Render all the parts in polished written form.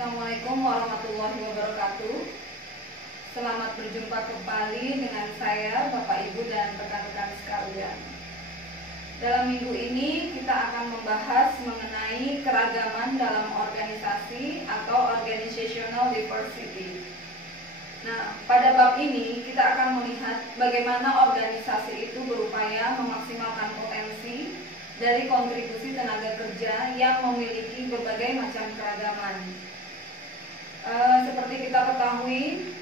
Assalamualaikum warahmatullahi wabarakatuh. Selamat berjumpa kembali dengan saya, Bapak Ibu dan rekan-rekan sekalian. Dalam minggu ini kita akan membahas mengenai keragaman dalam organisasi atau organizational diversity. Nah, pada bab ini kita akan melihat bagaimana organisasi itu berupaya memaksimalkan potensi dari kontribusi tenaga kerja yang memiliki berbagai macam keragaman. Seperti kita ketahui,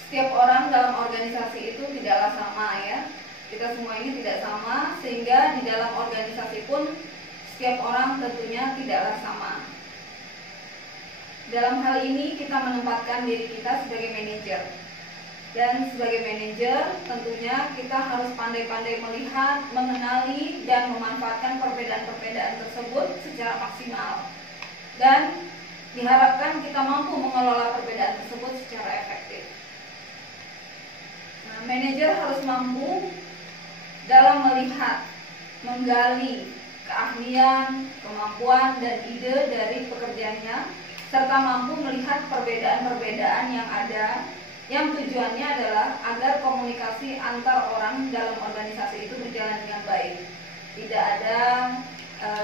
setiap orang dalam organisasi itu tidaklah sama ya. Kita semua ini tidak sama, sehingga di dalam organisasi pun setiap orang tentunya tidaklah sama. Dalam hal ini kita menempatkan diri kita sebagai manajer. Dan sebagai manajer tentunya kita harus pandai-pandai melihat, mengenali, dan memanfaatkan perbedaan-perbedaan tersebut secara maksimal. Dan diharapkan kita mampu mengelola perbedaan tersebut secara efektif. Nah, manajer harus mampu dalam melihat, menggali keahlian, kemampuan, dan ide dari pekerjaannya, serta mampu melihat perbedaan-perbedaan yang ada, yang tujuannya adalah agar komunikasi antar orang dalam organisasi itu berjalan dengan baik. Tidak ada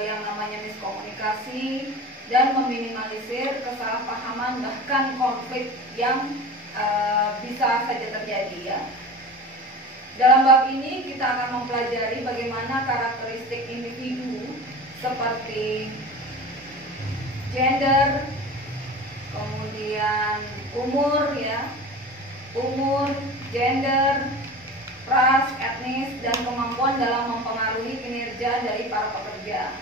yang namanya miskomunikasi, dan meminimalisir kesalahpahaman bahkan konflik yang bisa saja terjadi ya. Dalam bab ini kita akan mempelajari bagaimana karakteristik individu seperti gender, kemudian umur ya, gender, ras, etnis, dan kemampuan dalam mempengaruhi kinerja dari para pekerja.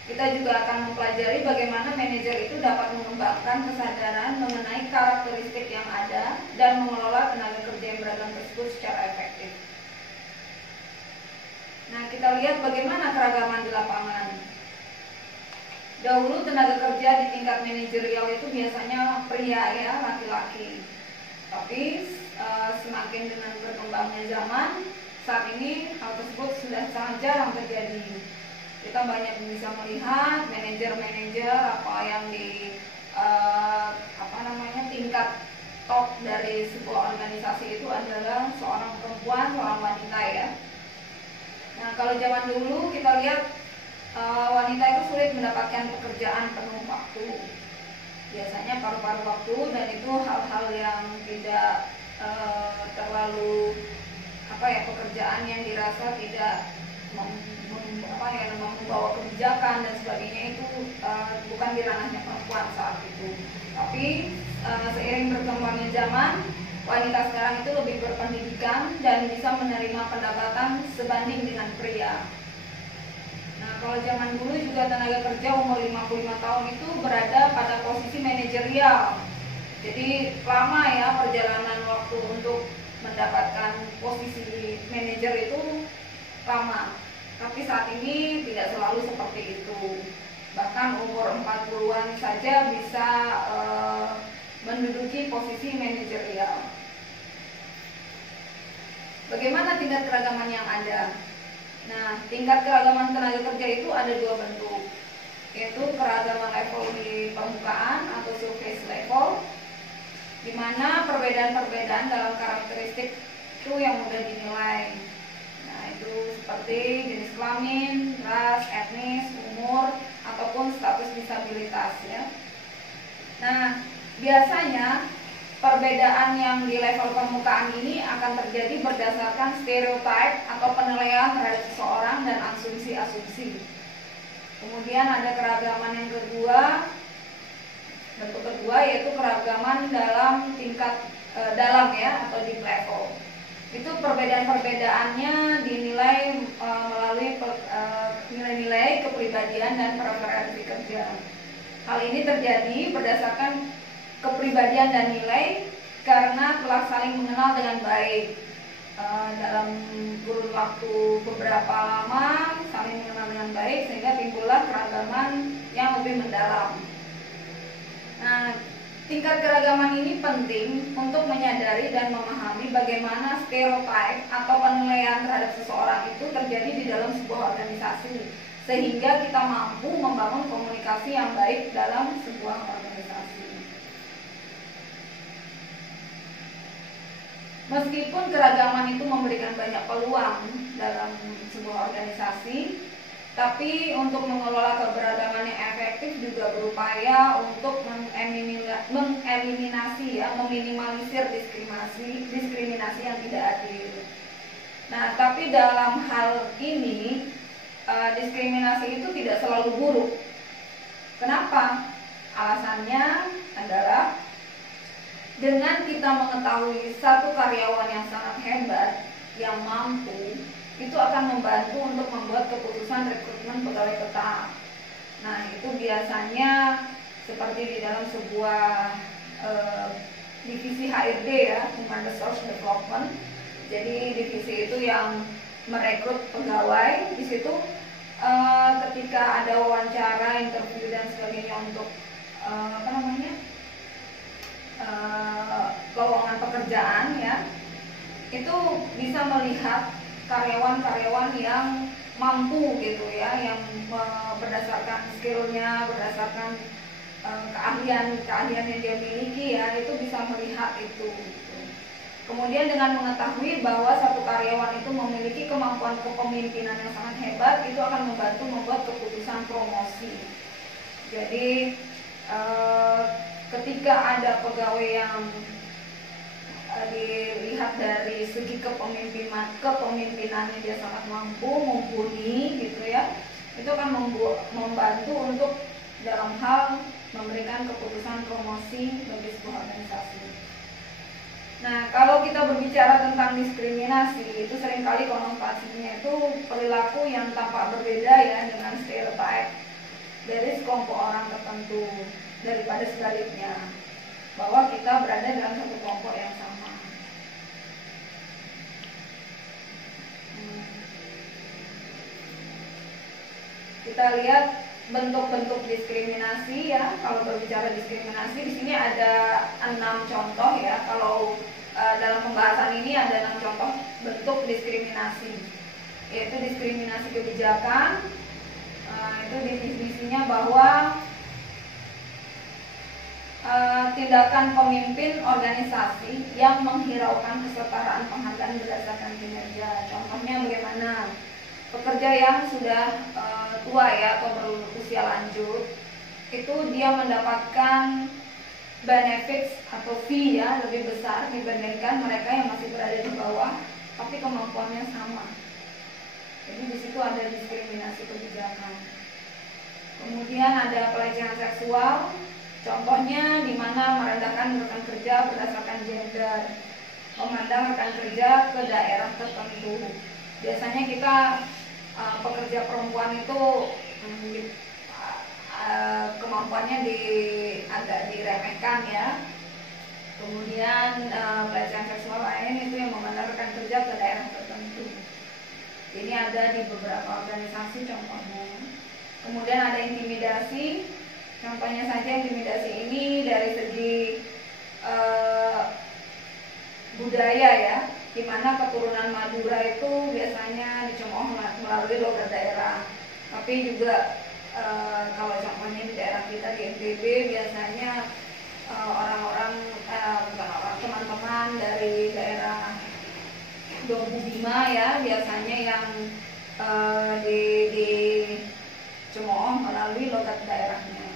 Kita juga akan mempelajari bagaimana manajer itu dapat mengembangkan kesadaran mengenai karakteristik yang ada dan mengelola tenaga kerja yang beragam tersebut secara efektif. Nah, kita lihat bagaimana keragaman di lapangan. Dahulu tenaga kerja di tingkat manajerial itu biasanya pria ya, laki-laki. Tapi semakin dengan berkembangnya zaman, saat ini hal tersebut sudah sangat jarang terjadi. Kita banyak bisa melihat manajer-manajer apa yang di tingkat top dari sebuah organisasi itu adalah seorang perempuan, seorang wanita ya. Nah, kalau zaman dulu kita lihat wanita itu sulit mendapatkan pekerjaan penuh waktu. Biasanya paruh-paruh waktu, dan itu hal-hal yang tidak terlalu pekerjaan yang dirasa tidak membawa kebijakan dan sebagainya, itu bukan di ranahnya perempuan saat itu. Tapi seiring berkembangnya zaman, wanita sekarang itu lebih berpendidikan dan bisa menerima pendapatan sebanding dengan pria. Nah, kalau zaman dulu juga tenaga kerja umur 55 tahun itu berada pada posisi manajerial. Jadi lama ya perjalanan waktu untuk mendapatkan posisi manajer itu lama. Tapi saat ini tidak selalu seperti itu. Bahkan umur 40-an saja bisa menduduki posisi manajerial. Bagaimana tingkat keragaman yang ada? Nah, tingkat keragaman tenaga kerja itu ada dua bentuk, yaitu keragaman level di permukaan atau surface level, di mana perbedaan-perbedaan dalam karakteristik itu yang mudah dinilai. Nah, itu seperti jenis kelamin, ras, etnis, umur, ataupun status disabilitas ya. Nah, biasanya perbedaan yang di level permukaan ini akan terjadi berdasarkan stereotip atau penilaian terhadap seseorang dan asumsi-asumsi. Kemudian ada keragaman yang kedua, bentuk kedua, yaitu keragaman dalam tingkat dalam ya, atau deep level. Itu perbedaan-perbedaannya dinilai melalui nilai-nilai kepribadian dan preferensi kerja. Hal ini terjadi berdasarkan kepribadian dan nilai karena telah saling mengenal dengan baik dalam kurun waktu beberapa lama, saling mengenal dengan baik, sehingga timbullah keragaman yang lebih mendalam. Nah, tingkat keragaman ini penting untuk menyadari dan memahami bagaimana stereotip atau penilaian terhadap seseorang itu terjadi di dalam sebuah organisasi, sehingga kita mampu membangun komunikasi yang baik dalam sebuah organisasi. Meskipun keragaman itu memberikan banyak peluang dalam sebuah organisasi, tapi untuk mengelola keberagaman yang efektif juga berupaya untuk mengeliminasi ya, meminimalisir diskriminasi yang tidak adil. Nah, tapi dalam hal ini diskriminasi itu tidak selalu buruk. Kenapa? Alasannya adalah dengan kita mengetahui satu karyawan yang sangat hebat, yang mampu, itu akan membantu untuk membuat keputusan rekrutmen pegawai tetap. Nah, itu biasanya seperti di dalam sebuah divisi HRD ya, Human Resource Development. Jadi divisi itu yang merekrut pegawai. Di situ ketika ada wawancara, interview dan sebagainya untuk lowongan pekerjaan ya, itu bisa melihat karyawan-karyawan yang mampu gitu ya, yang berdasarkan skillnya, berdasarkan keahlian yang dia miliki ya, itu bisa melihat itu gitu. Kemudian dengan mengetahui bahwa satu karyawan itu memiliki kemampuan kepemimpinan yang sangat hebat, itu akan membantu membuat keputusan promosi. Jadi ketika ada pegawai yang dilihat dari segi kepemimpinannya dia sangat mampu, mumpuni gitu ya, itu akan membantu untuk dalam hal memberikan keputusan promosi bagi sebuah organisasi. Nah, kalau kita berbicara tentang diskriminasi, itu seringkali konotasinya itu perilaku yang tampak berbeda ya, dengan stereotip dari sekelompok orang tertentu daripada sebaliknya, bahwa kita berada dalam satu kelompok yang sama. Kita lihat bentuk-bentuk diskriminasi ya. Kalau berbicara diskriminasi, di sini ada 6 contoh ya. Kalau dalam pembahasan ini ada 6 contoh bentuk diskriminasi, yaitu diskriminasi kebijakan. Itu definisinya bahwa tindakan pemimpin organisasi yang menghiraukan kesetaraan penghargaan berdasarkan kinerja. Contohnya bagaimana? Pekerja yang sudah tua ya, atau berusia lanjut, itu dia mendapatkan benefits atau fee ya lebih besar dibandingkan mereka yang masih berada di bawah, tapi kemampuannya sama. Jadi di situ ada diskriminasi kebijakan. Kemudian ada pelecehan seksual. Contohnya di mana merendahkan rekan kerja berdasarkan gender, memandang rekan kerja ke daerah tertentu. Biasanya kita pekerja perempuan itu kemampuannya agak diremehkan ya. Kemudian pelecehan seksual lain itu yang memandang rekan kerja ke daerah tertentu. Ini ada di beberapa organisasi contohnya. Kemudian ada intimidasi. Contohnya saja intimidasi ini dari segi budaya ya, di mana keturunan Madura itu biasanya dicemooh melalui logat daerah. Tapi juga kalau contohnya di daerah kita di NTB biasanya teman-teman dari daerah Dombu Bima ya, biasanya yang dicemooh melalui logat daerahnya.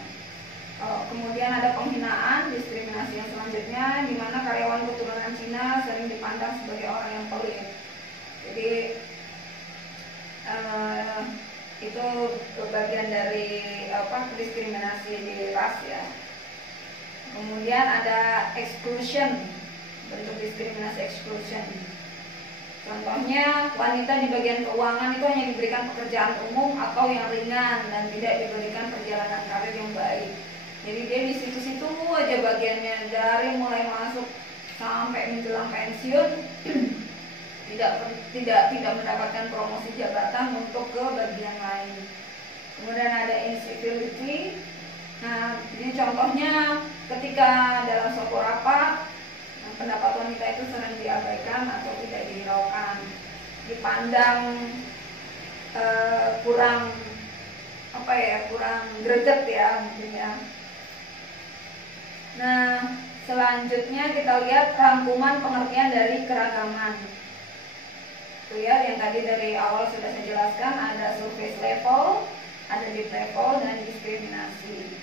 Kemudian ada penghinaan, diskriminasi yang selanjutnya, di mana karyawan keturunan Cina sering dipandang sebagai orang yang pelit. Jadi itu bagian dari diskriminasi di ras ya. Kemudian ada exclusion, bentuk diskriminasi exclusion. Contohnya wanita di bagian keuangan itu hanya diberikan pekerjaan umum atau yang ringan dan tidak diberikan perjalanan karir yang baik. Jadi dia di situ-situ aja bagiannya, dari mulai masuk sampai menjelang pensiun tidak mendapatkan promosi jabatan untuk ke bagian lain. Kemudian ada incivility. Nah, ini contohnya ketika dalam suatu rapat pendapat wanita itu sering diabaikan atau tidak dihiraukan, dipandang kurang apa ya, kurang greget ya mungkin ya. Nah, selanjutnya kita lihat rangkuman pengertian dari keragaman. Itu ya, yang tadi dari awal sudah saya jelaskan, ada surface level, ada deep level, dan diskriminasi.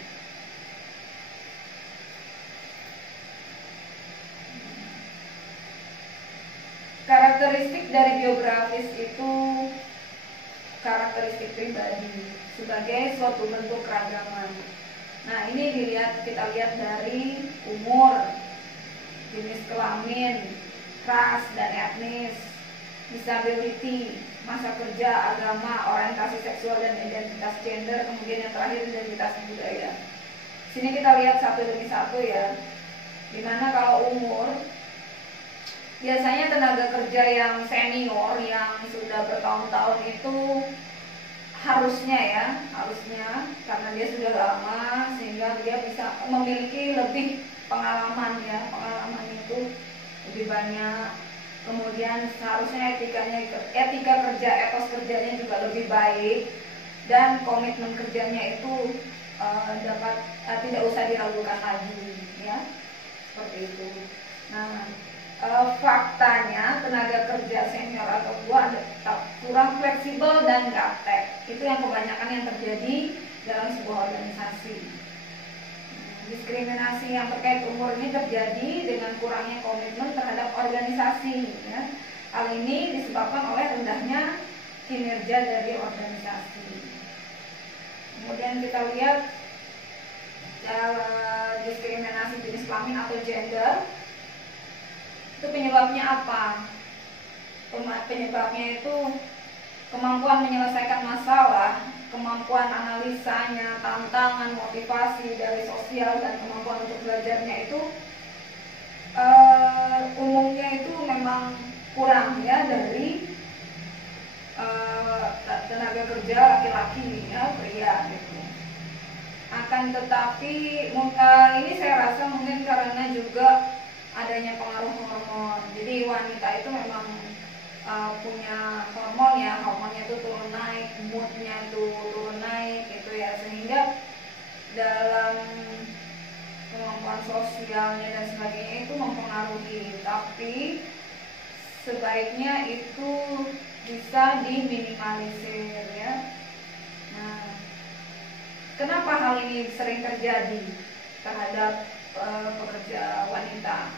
Karakteristik dari biografis itu karakteristik pribadi sebagai suatu bentuk keragaman. Nah, ini kita lihat dari umur, jenis kelamin, ras dan etnis, disability, masa kerja, agama, orientasi seksual dan identitas gender, kemudian yang terakhir identitas budaya. Sini kita lihat satu demi satu ya. Dimana kalau umur, biasanya tenaga kerja yang senior yang sudah bertahun-tahun itu harusnya karena dia sudah lama sehingga dia bisa memiliki lebih pengalaman ya, pengalaman itu lebih banyak. Kemudian seharusnya etika kerja, etos kerjanya juga lebih baik, dan komitmen kerjanya itu tidak usah diragukan lagi ya, seperti itu. Nah, faktanya tenaga kerja senior atau tua kurang fleksibel dan gaptek. Itu yang kebanyakan yang terjadi dalam sebuah organisasi. Diskriminasi yang terkait umur ini terjadi dengan kurangnya komitmen terhadap organisasi ya. Hal ini disebabkan oleh rendahnya kinerja dari organisasi. Kemudian kita lihat diskriminasi jenis kelamin atau gender. Itu penyebabnya apa? Penyebabnya itu kemampuan menyelesaikan masalah, kemampuan analisanya, tantangan, motivasi dari sosial, dan kemampuan untuk belajarnya itu umumnya itu memang kurang ya dari tenaga kerja laki-laki ya, pria gitu. Akan tetapi ini saya rasa mungkin karena juga adanya pengaruh hormon. Jadi wanita itu memang punya hormon ya, hormonnya itu turun naik, moodnya itu turun naik gitu ya, sehingga dalam kemampuan sosialnya dan sebagainya itu mempengaruhi. Tapi sebaiknya itu bisa diminimalisir ya. Nah, kenapa hal ini sering terjadi terhadap pekerja wanita?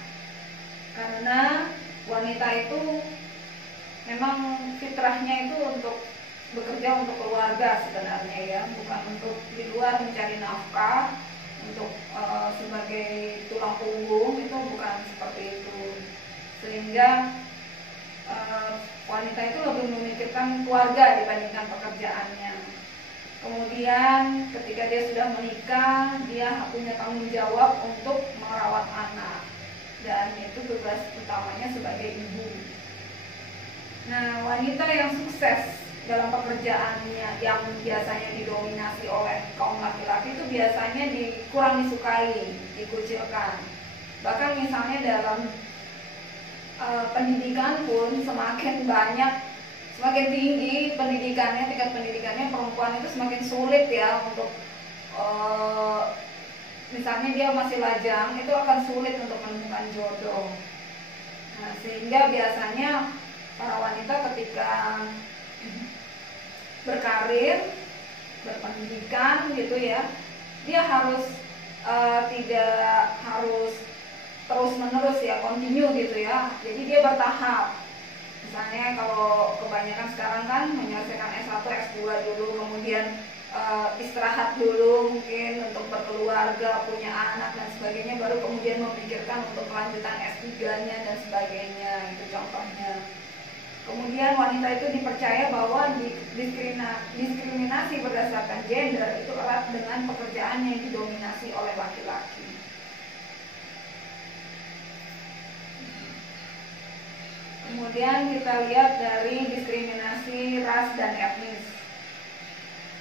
Karena wanita itu memang fitrahnya itu untuk bekerja untuk keluarga sebenarnya ya, bukan untuk di luar mencari nafkah, untuk sebagai tulang punggung, itu bukan seperti itu. Sehingga wanita itu lebih memikirkan keluarga dibandingkan pekerjaannya. Kemudian ketika dia sudah menikah, dia punya tanggung jawab untuk merawat anak, dan itu tugas utamanya sebagai ibu. Nah, wanita yang sukses dalam pekerjaannya yang biasanya didominasi oleh kaum laki-laki itu biasanya kurang disukai, dikucilkan. Bahkan misalnya dalam pendidikan pun semakin tinggi pendidikannya, tingkat pendidikannya, perempuan itu semakin sulit ya untuk misalnya dia masih lajang, itu akan sulit untuk menemukan jodoh. Nah, sehingga biasanya para wanita ketika berkarir, berpendidikan gitu ya, dia harus tidak harus terus-menerus ya, continue gitu ya. Jadi dia bertahap. Misalnya kalau kebanyakan sekarang kan menyelesaikan S1, S2 dulu, kemudian istirahat dulu mungkin untuk berkeluarga, punya anak dan sebagainya, baru kemudian memikirkan untuk kelanjutan S3-nya dan sebagainya, itu contohnya. Kemudian wanita itu dipercaya bahwa diskriminasi berdasarkan gender itu erat dengan pekerjaan yang didominasi oleh laki-laki. Kemudian kita lihat dari diskriminasi ras dan etnis.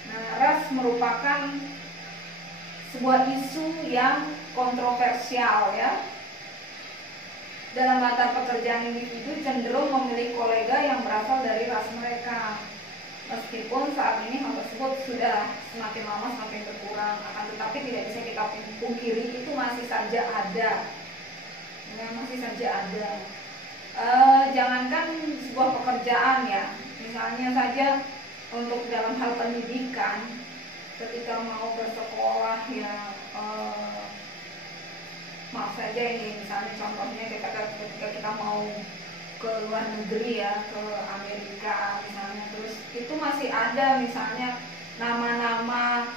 Nah, ras merupakan sebuah isu yang kontroversial ya. Dalam latar pekerjaan individu cenderung memilih kolega yang berasal dari ras mereka. Meskipun saat ini hal tersebut sudah semakin lama semakin berkurang, akan tetapi tidak bisa kita pungkiri itu masih saja ada, ya, masih saja ada. Jangankan sebuah pekerjaan ya, misalnya saja untuk dalam hal pendidikan, ketika mau bersekolah ya, maaf saja ini misalnya contohnya ketika kita mau ke luar negeri ya, ke Amerika misalnya, terus itu masih ada misalnya nama-nama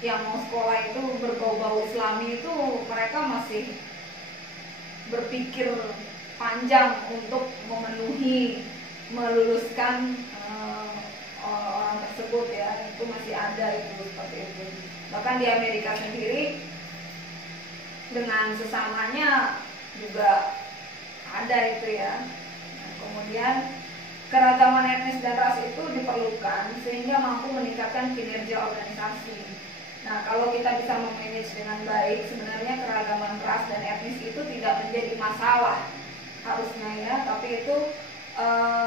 yang mau sekolah itu berbau-bau Islami, itu mereka masih berpikir panjang untuk meluluskan orang tersebut ya, itu masih ada itu seperti itu. Bahkan di Amerika sendiri dengan sesamanya juga ada itu ya. Nah, kemudian keragaman etnis dan ras itu diperlukan sehingga mampu meningkatkan kinerja organisasi. Nah, kalau kita bisa memanage dengan baik, sebenarnya keragaman ras dan etnis itu tidak menjadi masalah harusnya ya, tapi itu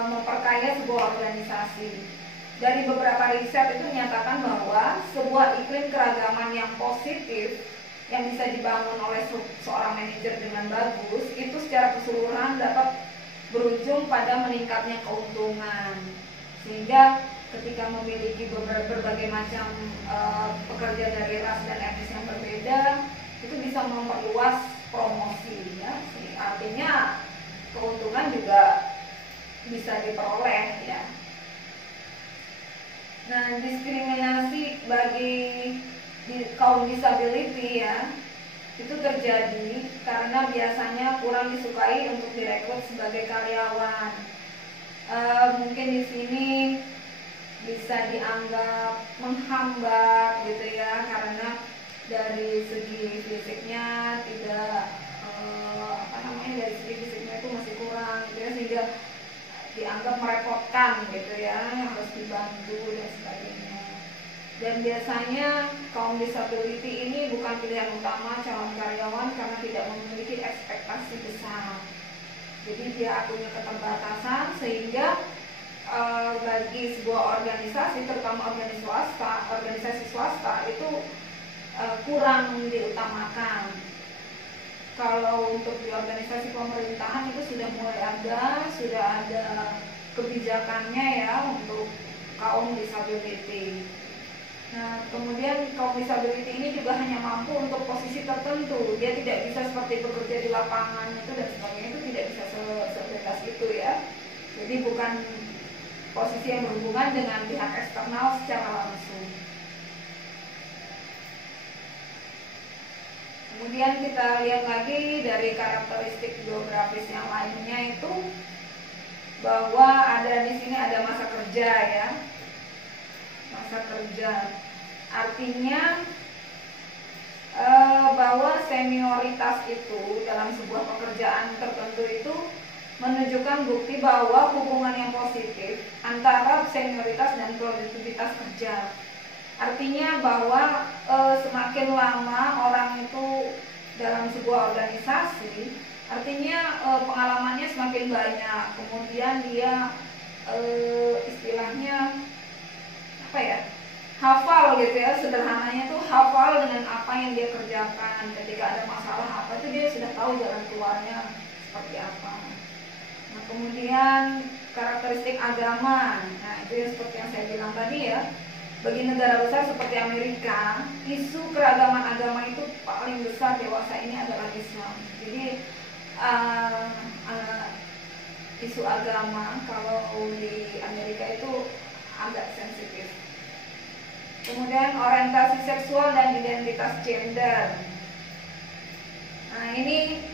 memperkaya sebuah organisasi. Dari beberapa riset itu menyatakan bahwa sebuah iklim keragaman yang positif yang bisa dibangun oleh seorang manajer dengan bagus itu secara keseluruhan dapat berujung pada meningkatnya keuntungan, sehingga ketika memiliki berbagai macam pekerja dari ras dan etnis yang berbeda itu bisa memperluas promosi ya, artinya keuntungan juga bisa diperoleh ya. Nah, diskriminasi bagi kaum disability ya itu terjadi karena biasanya kurang disukai untuk direkrut sebagai karyawan. Mungkin di sini bisa dianggap menghambat gitu ya, karena dari segi fisiknya tidak dari segi fisiknya itu masih kurang gitu ya, sehingga dianggap merepotkan gitu ya, harus dibantu dan sebagainya. Dan biasanya kaum disability ini bukan pilihan utama calon karyawan karena tidak memiliki ekspektasi besar. Jadi dia punya keterbatasan sehingga bagi sebuah organisasi, terutama organisasi swasta itu kurang diutamakan. Kalau untuk di organisasi pemerintahan itu sudah ada kebijakannya ya untuk kaum disability. Nah, kemudian kaum disability ini juga hanya mampu untuk posisi tertentu. Dia tidak bisa seperti bekerja di lapangan itu dan sebagainya, itu tidak bisa sebebas itu ya. Jadi bukan posisi yang berhubungan dengan pihak eksternal secara langsung. Kemudian kita lihat lagi dari karakteristik geografis yang lainnya itu bahwa ada di sini ada masa kerja ya. Masa kerja artinya bahwa senioritas itu dalam sebuah pekerjaan tertentu itu menunjukkan bukti bahwa hubungan yang positif antara senioritas dan produktivitas kerja. Artinya bahwa semakin lama orang itu dalam sebuah organisasi, artinya pengalamannya semakin banyak. Kemudian dia istilahnya apa ya, hafal gitu ya, sederhananya tuh hafal dengan apa yang dia kerjakan. Ketika ada masalah apa itu dia sudah tahu jalan keluarnya seperti apa. Nah, kemudian karakteristik agama. Nah, itu yang seperti yang saya bilang tadi ya. Bagi negara besar seperti Amerika, isu keragaman agama itu paling besar dewasa ini adalah Islam. Jadi isu agama kalau di Amerika itu agak sensitif. Kemudian orientasi seksual dan identitas gender. Nah, ini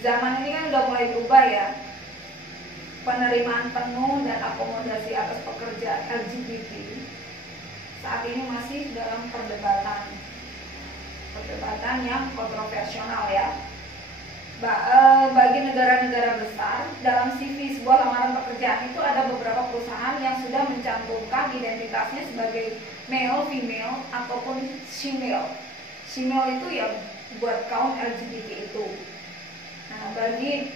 zaman ini kan udah mulai berubah ya. Penerimaan penuh dan akomodasi atas pekerja LGBT saat ini masih dalam perdebatan yang kontroversial ya. Bagi negara-negara besar, dalam CV sebuah lamaran pekerjaan itu ada beberapa perusahaan yang sudah mencantumkan identitasnya sebagai male, female, ataupun shemale. Shemale itu ya buat kaum LGBT itu. Nah, bagi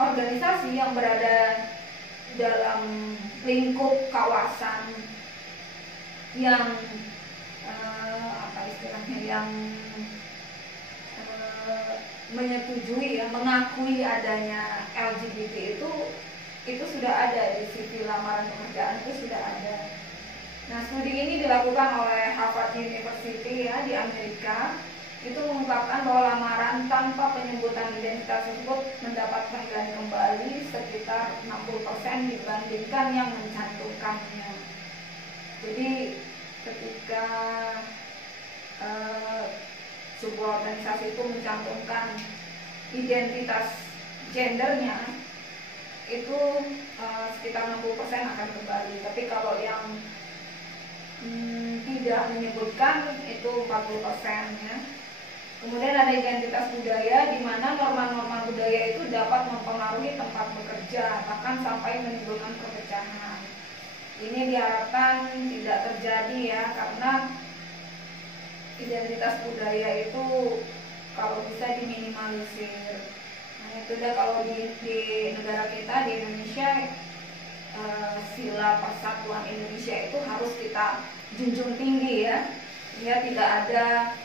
organisasi yang berada dalam lingkup kawasan yang apa istilahnya, yang menyetujui ya, mengakui adanya LGBT itu sudah ada di CV lamaran pekerjaan, itu sudah ada. Nah, studi ini dilakukan oleh Harvard University ya di Amerika. Itu mengungkapkan bahwa lamaran tanpa penyebutan identitas tersebut mendapat panggilan kembali sekitar 60% dibandingkan yang mencantumkannya. Jadi ketika sebuah organisasi itu mencantumkan identitas gendernya, itu sekitar 60% akan kembali. Tapi kalau yang tidak menyebutkan itu 40% ya. Kemudian ada identitas budaya, di mana norma-norma budaya itu dapat mempengaruhi tempat bekerja, bahkan sampai menimbulkan perpecahan. Ini diharapkan tidak terjadi ya, karena identitas budaya itu kalau bisa diminimalisir. Nah, itu udah kalau di negara kita, di Indonesia, sila persatuan Indonesia itu harus kita junjung tinggi ya. Ya, tidak ada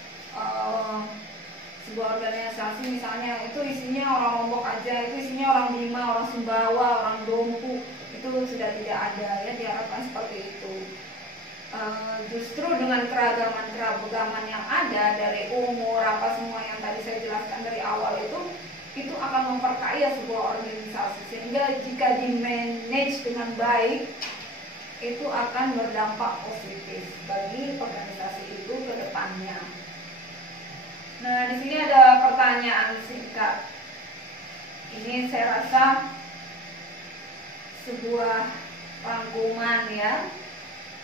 sebuah organisasi misalnya itu isinya orang Lombok aja, itu isinya orang Bima, orang Sumbawa, orang Dompu, itu sudah tidak ada ya, diharapkan seperti itu. Justru dengan keragaman yang ada dari umur apa semua yang tadi saya jelaskan dari awal itu akan memperkaya sebuah organisasi, sehingga jika di manage dengan baik itu akan berdampak positif bagi organisasi itu ke depannya. Nah, di sini ada pertanyaan singkat. Ini saya rasa sebuah rangkuman ya.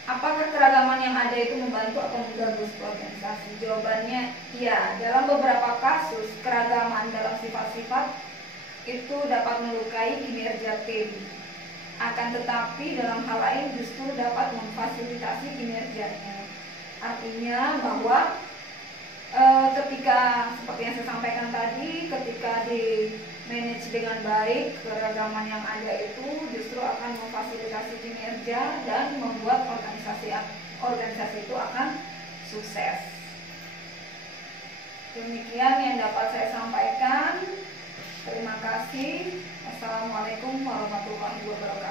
Apakah keragaman yang ada itu membantu atau mengganggu sebuah organisasi? Jawabannya iya. Dalam beberapa kasus, keragaman dalam sifat-sifat itu dapat melukai kinerja tim. Akan tetapi dalam hal lain justru dapat memfasilitasi kinerjanya. Artinya bahwa ketika seperti yang saya sampaikan tadi, ketika di manage dengan baik, keragaman yang ada itu justru akan memfasilitasi kinerja dan membuat organisasi itu akan sukses. Demikian yang dapat saya sampaikan. Terima kasih. Assalamualaikum warahmatullahi wabarakatuh.